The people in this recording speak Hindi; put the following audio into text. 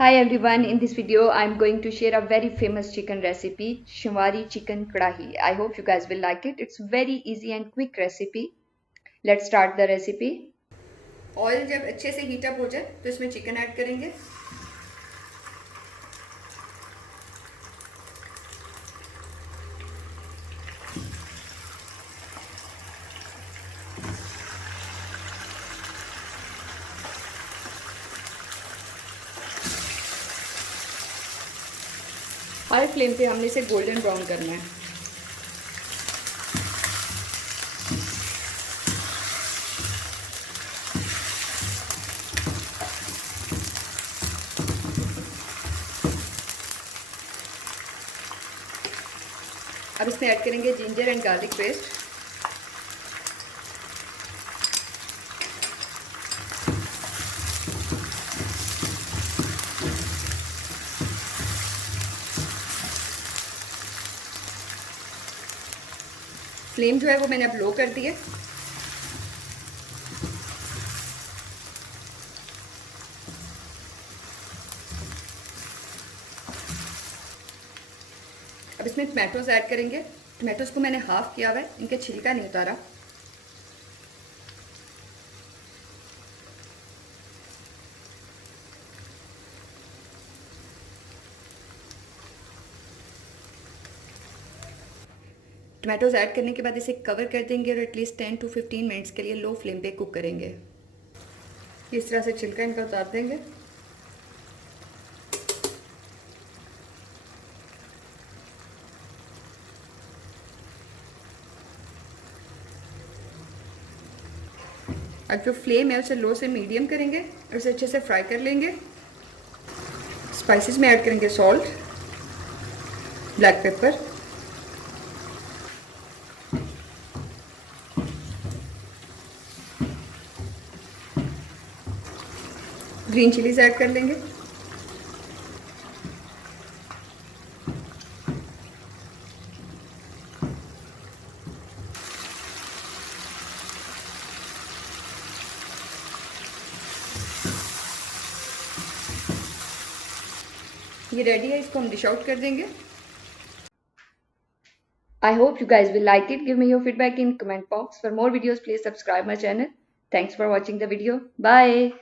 Hi everyone, in this video I'm going to share a very famous chicken recipe, Shinwari chicken karahi. I hope you guys will like it. It's very easy and quick recipe. Let's start the recipe. Oil जब अच्छे से हीट अप हो जाए तो इसमें चिकन ऐड करेंगे। हाई फ्लेम पे हमने इसे गोल्डन ब्राउन करना है। अब इसमें ऐड करेंगे ginger and garlic paste. Flame जो है वो मैंने अब लो कर दी है। अब इसमें टमाटोज ऐड करेंगे। टमाटोज को मैंने हाफ किया हुआ है, इनके छिलका नहीं उतारा। टमाटोज ऐड करने के बाद इसे कवर कर देंगे और एटलीस्ट 10 to 15 मिनट्स के लिए लो फ्लेम पे कुक करेंगे। इस तरह से छिलका इनका उतार देंगे। अब जो फ्लेम है उसे लो से मीडियम करेंगे और उसे अच्छे से फ्राई कर लेंगे। स्पाइसेस में ऐड करेंगे salt, black pepper, green chillies add कर लेंगे। ये रेडी है, इसको हम डिश आउट कर देंगे। I hope you guys will like it. Give me your feedback in comment box. For more videos, please subscribe my channel. Thanks for watching the video. Bye.